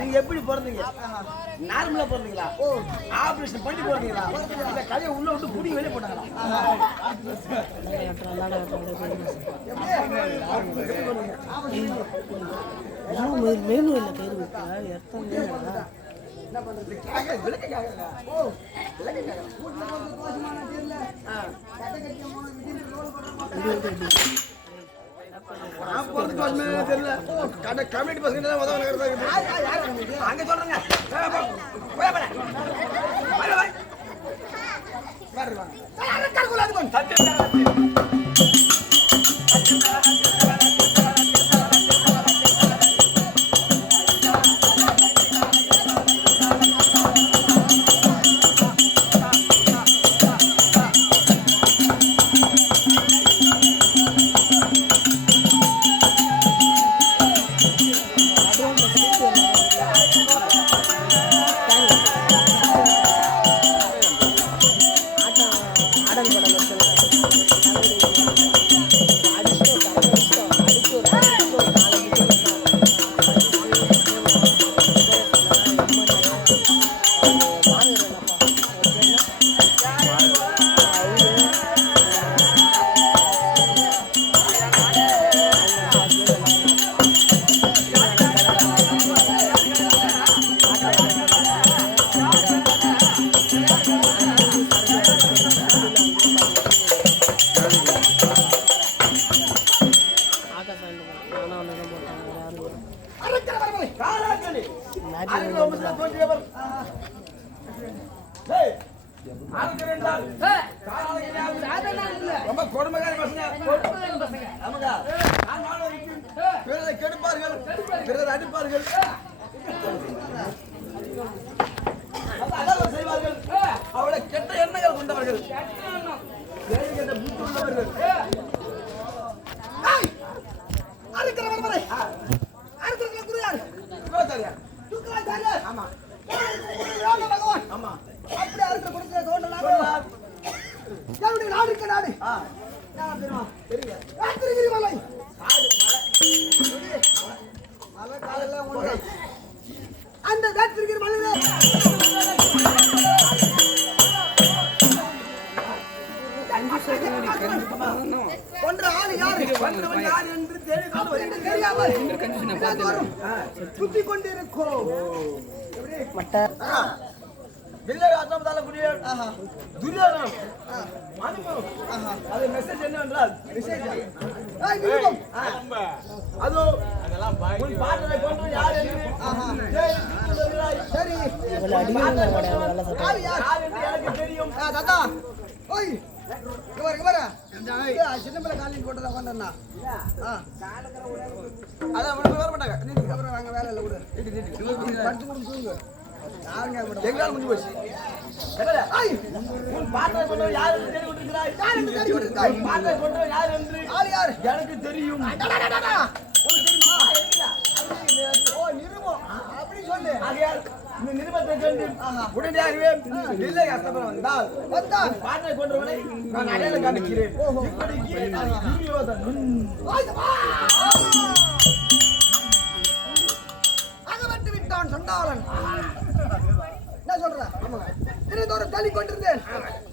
நீங்க எப்படி பிறந்தீங்க? நார்மலா பிறந்தீங்களா? ஆபரேஷன் பண்ணி பிறந்தீங்களா? இந்த கையை உள்ள விட்டு புடி வெளியே போட்டாங்களா? என்ன பண்றது? விளக்க கேட்கல. விளக்க தெரியல. கம்யூனிட்டி பசங்க தான் உதவ அங்க சொல்றேங்க. ரொம்ப கொடுமையான பசங்க. ஆமாங்க. பிறரை கெடுப்பார்கள், பிறரை அடிப்பார்கள், செய்வார்கள். அவளை கெட்ட எண்ணங்கள் கொண்டவர்கள், கெட்ட புத்தி உள்ளவர்கள். ஆமா ஆமா. அப்படி அறுக்க கொடுத்த தோண்டலாம். நாடு இருக்க நாடு மலை மலை காலையில அந்த காத்திருக்கிற மலை ஒன்று ஆள் யாரு யார் என்று தெரியாமல் சுத்தி கொண்டிருக்கோம். துரியோதனம் அது மெசேஜ் என்னவென்றால் அது பாட்டலை கொண்டு யார் எனக்கு தெரியும். சின்ன பிள்ளை காலையில் போட்டதா கொண்டா அதான் வர மாட்டாங்க. நாங்க வேலை இல்லை கூட படிச்சு கொடுங்க. எங்களால் முடிஞ்சு போச்சு. பாட்டை கொண்டு யார் என்று தெரிவித்திருக்கிறாய்? பாட்டை கொண்டு யார் என்று எனக்கு தெரியும். அப்படி சொல்லு. ஆகையால் இந்த நிருபத்தை கொண்டு உடனடியாகவே இல்லை கஷ்டப்பட வந்தால் பாட்டை கொண்டவனை நான் அடையாளம் காண்பிக்கிறேன். அகப்பட்டு விட்டான் சண்டாளன். என்ன சொல்ற? தினந்தோறும் தள்ளி கொண்டிருந்தேன்.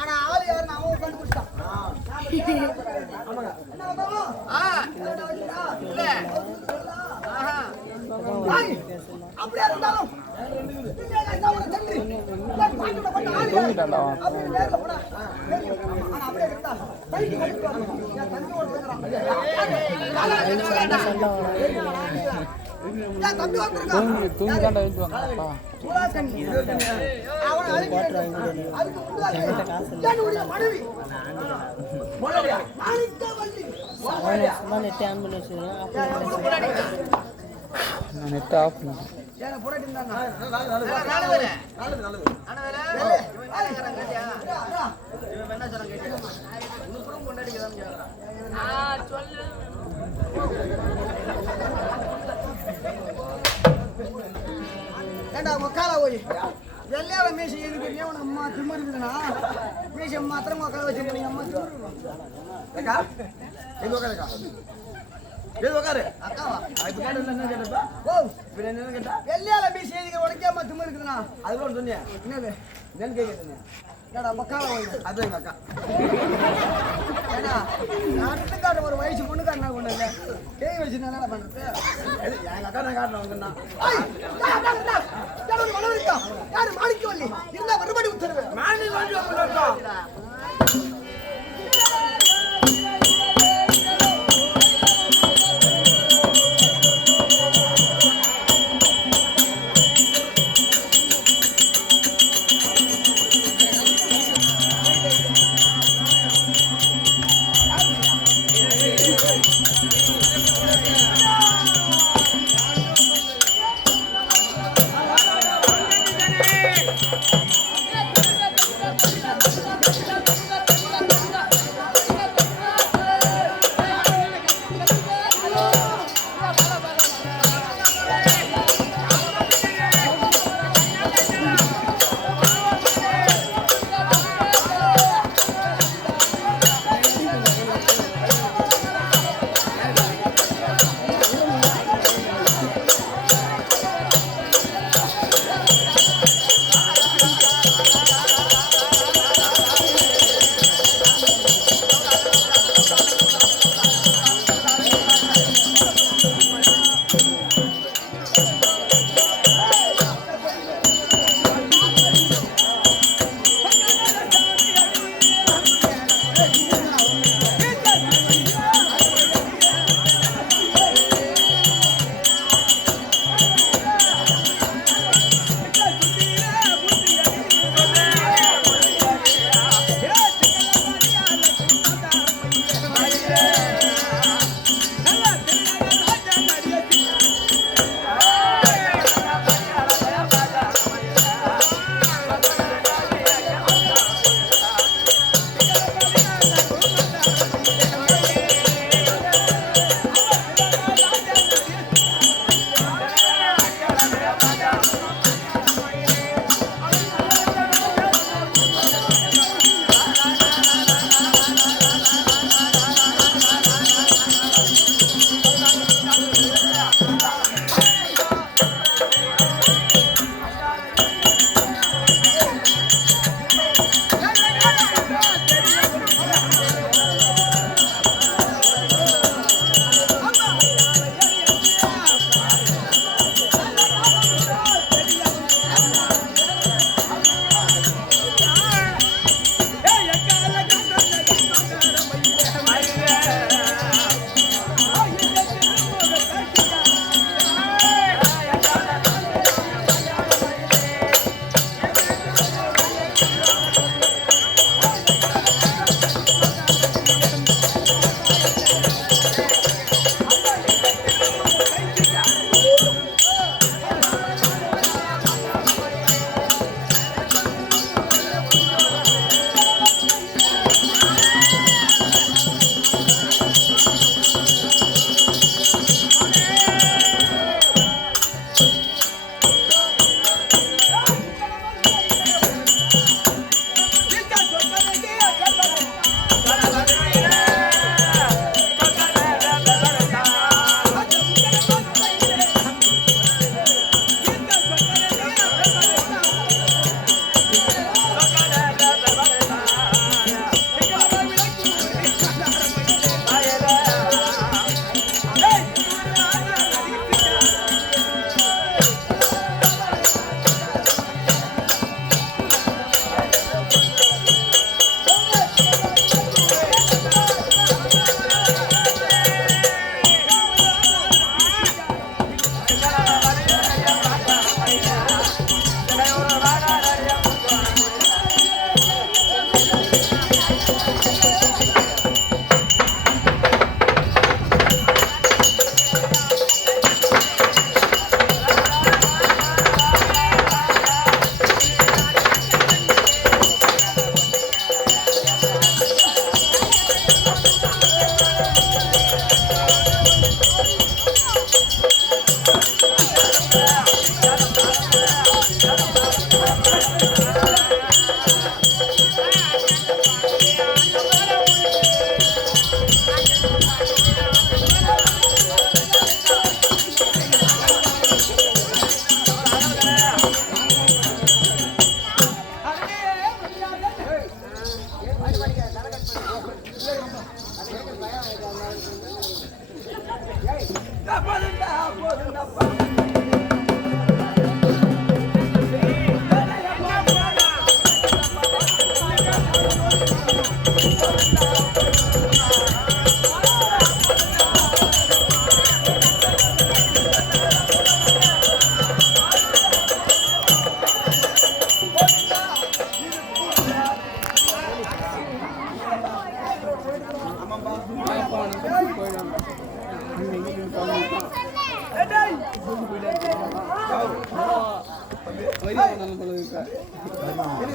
ஆனா ஆள் யாருன்னு அவன் கண்டுபிடிச்சான். ஆமாங்க. இல்ல அப்படியே இருந்தாலும் நெட் ஆஃப் பண்ணு. ஏண்டா உக்கால போய் வெள்ளையால மீசை எதுக்கு உன அம்மா திமிருக்குதுண்ணா மீசை மாத்திரம் உக்கால வச்சிருக்கீங்க அம்மா திமிருக்கா எங்க உக்காருக்கா எது உக்காரு அக்காவா இப்ப கேட்டு என்ன கேட்டப்ப ஓ இப்ப என்ன கேட்டா வெள்ளையால மீசை எதுக்கு உனக்கே அம்மா திமிருக்குதுண்ணா அது கூட சொன்னியா என்னது என்னன்னு கேட்குறேன் ஏடா மக்கால போய் அது எங்க அக்கா ஏடா நாட்டுக்கார ஒரு வயசு பொண்ணு காட்டினா கொண்டு இல்லை கேய் வச்சு என்ன பண்றது எங்க அக்கா நான் காட்டினேன் யாரு மாணிக்க வள்ளி இருந்தா மறுபடி உத்தரவு மாணிக்க வள்ளி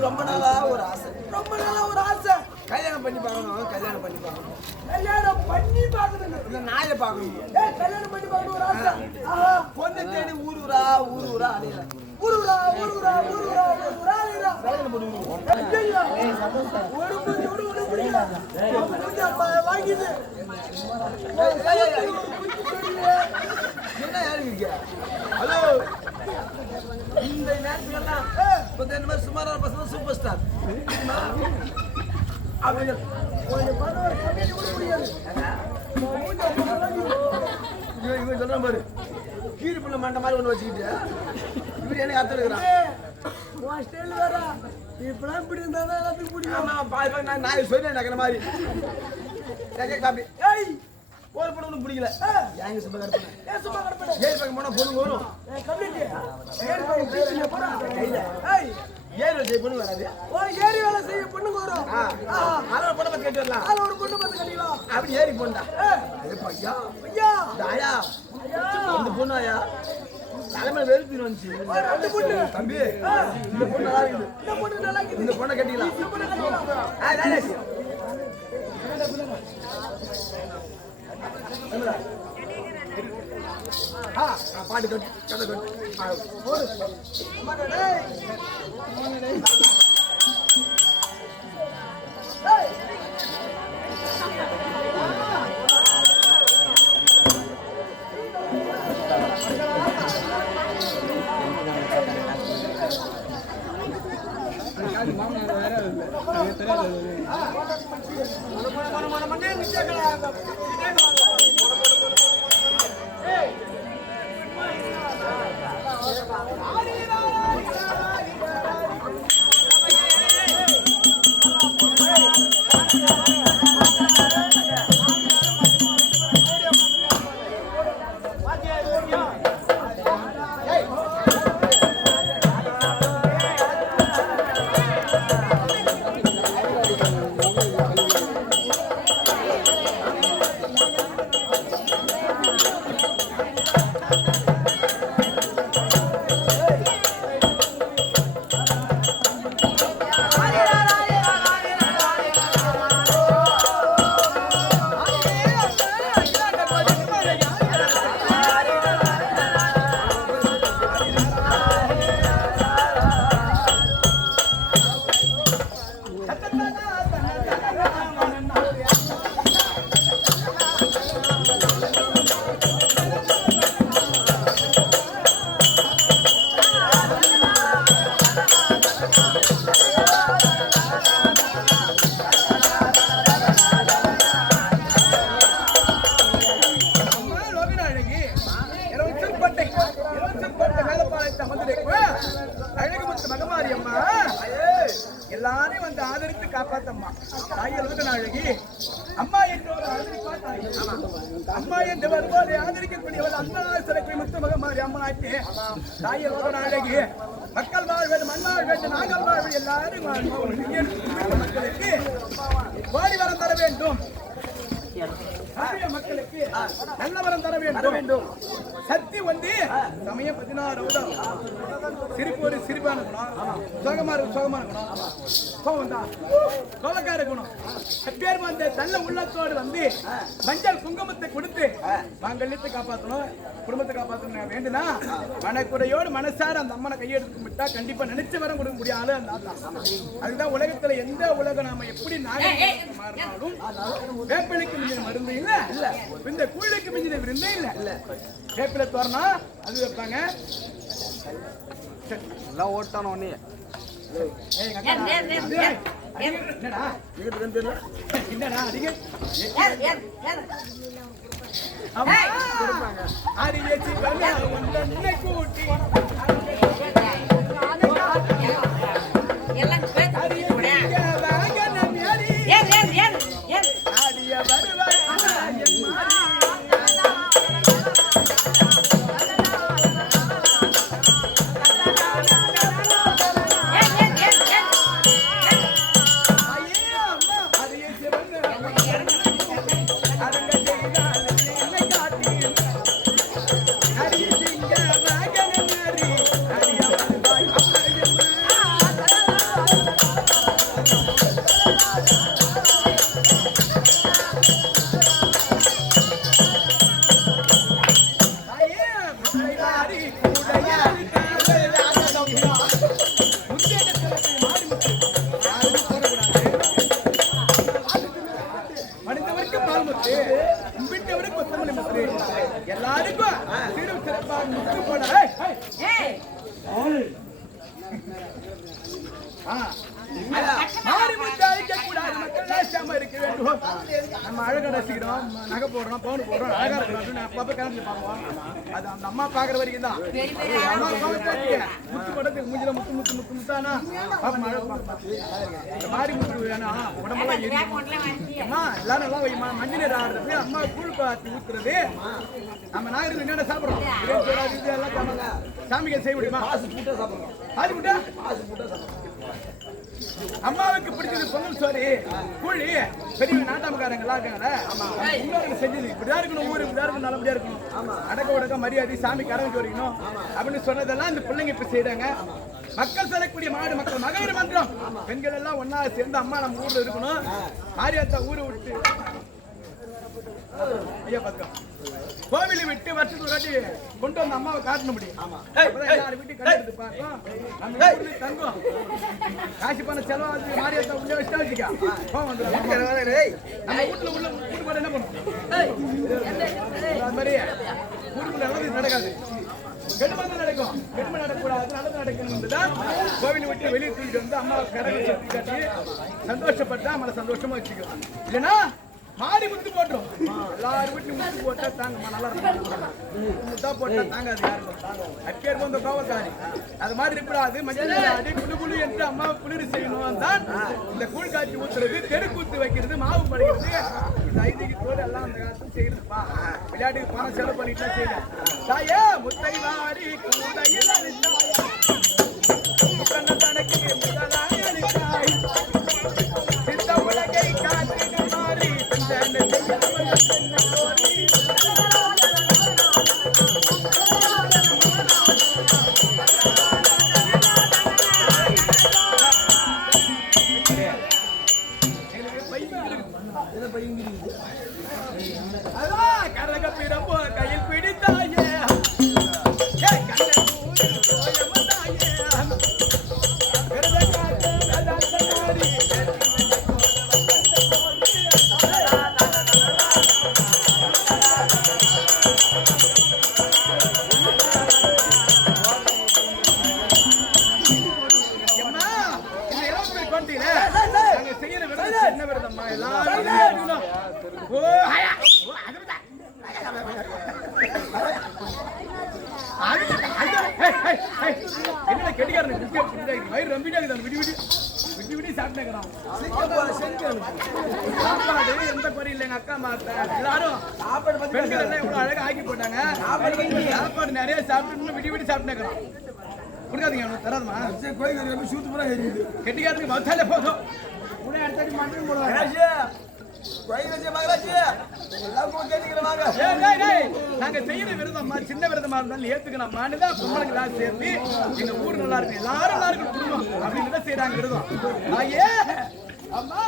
ரொம்ப நாளா ஒரு ஆசை கல்யாணம் பண்ணி பார்க்கணும் கல்யாணம் பண்ணி பார்க்கணும் இல்ல நாயை பார்க்கணும் கல்யாணம் பண்ணி பார்க்கணும் ஒரு ஆசை பொண்ணு தேடி ஊரூரா அலையில ஊரூரா கல்யாணம் பண்ணி வாங்கிது என்ன யாருக்கு ஹலோ இந்த நேரத்துலாம் இந்த மாதிரி சுமாரான பசங்க சூப்பர் ஸ்டார் அவங்க சொல்ற பாரு கீரி புள்ள மண்ட மாதிரி ஒண்ணு வச்சுக்கிட்டு இப்படி எனக்கு அர்த்தம் இருக்கிறான் இப்பெல்லாம் இப்படி இருந்தா எல்லாத்துக்கும் பிடிக்கும் நான் சொல்லி நக்கிற மாதிரி காப்பி ஒரு பொண்ணு ஒன்றும் பிடிக்கல ஏங்க சும்மா கருப்பேன் ஏழு பக்கம் போனா பொண்ணு வரும் ஏழு செய்ய பொண்ணு வராது ஏறி வேலை செய்ய பொண்ணுங்க வரும் அதில் ஒரு பொண்ணை பத்து கட்டி வரலாம் அதில் ஒரு பொண்ணை பத்து கட்டிக்கலாம் அப்படி ஏறி போண்டா ஐயா ஐயா இந்த பொண்ணு ஐயா தலைமையில வெறுப்பின் வந்துச்சு தம்பி இந்த பொண்ணு நல்லா இருக்குது இந்த பொண்ணை கட்டிக்கலாம் பாட்டு கட்டு கதை கட்டு எல்லாரையும் வந்து ஆதரித்து காப்பாத்தம்மா தாயர் அழகி அம்மா என்று அம்மா என்று வரும்போது ஆதரிக்கக்கூடியவர் அந்த சிறப்பு முத்து மகமாரி அம்மா ஆட்டி தாயர் அழகி மக்கள் வாழ் வேண்டும் மண் வாழ் வேண்டும் நாங்கள் வாழ் எல்லாரும் மக்களுக்கு வாடி வரம் தர வேண்டும் மக்களுக்கு நல்ல வரம் தர வேண்டும் சக்தி வந்து சமயம் 16 சிரிப்பு ஒரு சிரிப்பான குணம் சோகமான குணம் கோலக்கார குணம் பேர் வந்து நல்ல உள்ளத்தோடு வந்து மஞ்சள் குங்குமத்தை கொடுத்து மாங்கல்யத்தை காப்பாற்றணும் குடும்பத்தை காப்பாற்றணும் வேண்டுனா மனக்குறையோடு மனசார அந்த அம்மனை கையெடுத்து விட்டா கண்டிப்பா நினைச்ச வரம் கொடுக்க முடியாது அந்த அதுதான் உலகத்துல எந்த உலகம் நாம எப்படி மாறினாலும் வேப்பிலைக்கு மிஞ்சின மருந்து இல்ல இந்த கூழுக்கு மிஞ்சின விருந்தே இல்ல வேப்பிலை தோரணா அது வைப்பாங்க எல்லாம் ஓட்டான ஒன்னே என்னடா அதிக கூட்டி பால்முத்து விட்டவரை கொத்தமல்லி முத்து எல்லாருக்கும் சிறப்பாக முத்து போட நம்ம அழகா ரசிக்கிறோம், நகை போடுறோம், பவுன் போடுறோம், அழகா இருக்கணும். அப்பப்ப கிளம்பி பார்ப்போம். அது அந்த அம்மா பாக்குற வரைக்கும் தான். அம்மா முத்து போடுறதுக்கு மூஞ்சில முத்து முத்து முத்து முத்தானா இந்த மாதிரி முத்து வேணா உடம்பெல்லாம் அம்மா எல்லாரும் நல்லா வைமா மஞ்சள் நீர் ஆடுறது, அம்மா கூழ் காத்தி ஊத்துறது. நம்ம நாகரிகம் என்னென்ன சாப்பிடுறோம் எல்லாம் சாமிக்கு செய்ய முடியுமா? அம்மாவுக்கு பிடிச்சது பொங்கல் சோறு கூழி பெரிய நாட்டாமக்காரங்க எல்லாம் இருக்காங்க. முன்னோர்கள் செஞ்சது இப்படிதான் இருக்கணும், ஊரு இப்படிதான் இருக்கணும், நல்லபடியா இருக்கணும், அடக்க உடக்க மரியாதை சாமி கரங்க வைக்கணும் அப்படின்னு சொன்னதெல்லாம் இந்த பிள்ளைங்க இப்ப செய்யறாங்க. மக்கள் செல்லக்கூடிய மாடு மக்கள் மகளிர் மன்றம் பெண்கள் எல்லாம் ஒன்னா சேர்ந்து அம்மா நம்ம ஊர்ல இருக்கணும். மாரியாத்தா ஊரை விட்டு ஐயா பக்கம் கோவிலை விட்டு வருஷத்துக்கு காட்டி கொண்டு வந்த அம்மாவை காட்டணும் முடியும். எல்லாரும் வீட்டு கண்டு பார்ப்போம், நம்ம தங்கும் காசு பண்ண செலவாது மாரியாத்தா உள்ள வச்சுட்டா வச்சுக்கா நம்ம வீட்டுல உள்ள வீட்டு பாடு என்ன பண்ணும் அது மாதிரி ஊருக்குள்ள நல்லது நடக்காது, கெடுமது நடக்கும். கெடுமை நடக்கூடாது, நல்லது நடக்கணும்னுதான் கோவிலை விட்டு வெளியே தூக்கிட்டு வந்து அம்மாவை கரவை சுற்றி காட்டி சந்தோஷப்பட்டா நம்மளை சந்தோஷமா வச்சுக்கலாம். இல்லைன்னா மாறி முத்து போட்டுரும். எல்லாரும் வீட்லயும் முத்து போட்டா தாங்கம்மா நல்லா முத்தா போட்டா தாங்காது யாருக்கும். அக்கேருக்கும் அந்த கோவக்காரி அது மாதிரி இருக்கக்கூடாது. மஞ்சள் அடி குழு குழு என்று அம்மாவை குளிர் செய்யணும் தான் இந்த கூழ் காய்ச்சி ஊத்துறது, தெருக்கூத்து வைக்கிறது, மாவு படைக்கிறது, இந்த ஐதீகத்தோடு எல்லாம் அந்த காலத்துல செய்யறதுப்பா. விளையாட்டுக்கு பணம் செலவு பண்ணிட்டு செய்யல. தாயே முத்தை வாரி கூடையில் தனக்கு முதலாய் அளித்தாய் சித்த உலகை காற்றின மாறி கரக பிறப்போ கையில் பிடித்தாயே எந்த குறை இல்லைங்க. அக்கா மாத்த எல்லாரும் பெண்கள் எல்லாம் எவ்வளவு அழகா ஆக்கி போட்டாங்க. சாப்பாடு நிறைய சாப்பிட்டு விடி விடி சாப்பிட்டு கொடுக்காதீங்க, தராதுமா கெட்டிக்காரனுக்கு வச்சாலே போதும். நாங்க செய்யற விரதம்மா சின்ன விரதமா இருந்தாலும் ஏத்துக்கணும். மாநிலம் பொம்பளைங்களா சேர்த்து எங்க ஊர் நல்லா இருக்கு, எல்லாரும் நல்லா இருக்கு குடும்பம் அப்படின்னு தான் செய்யறாங்க விரதம். ஐயே அம்மா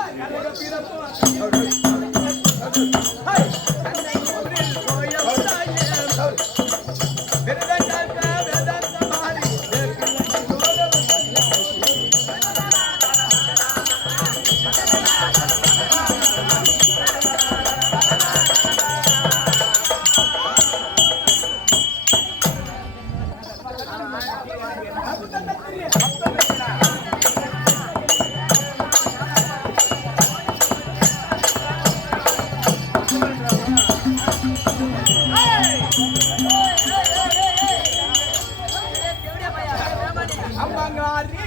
அம்மாங்காரி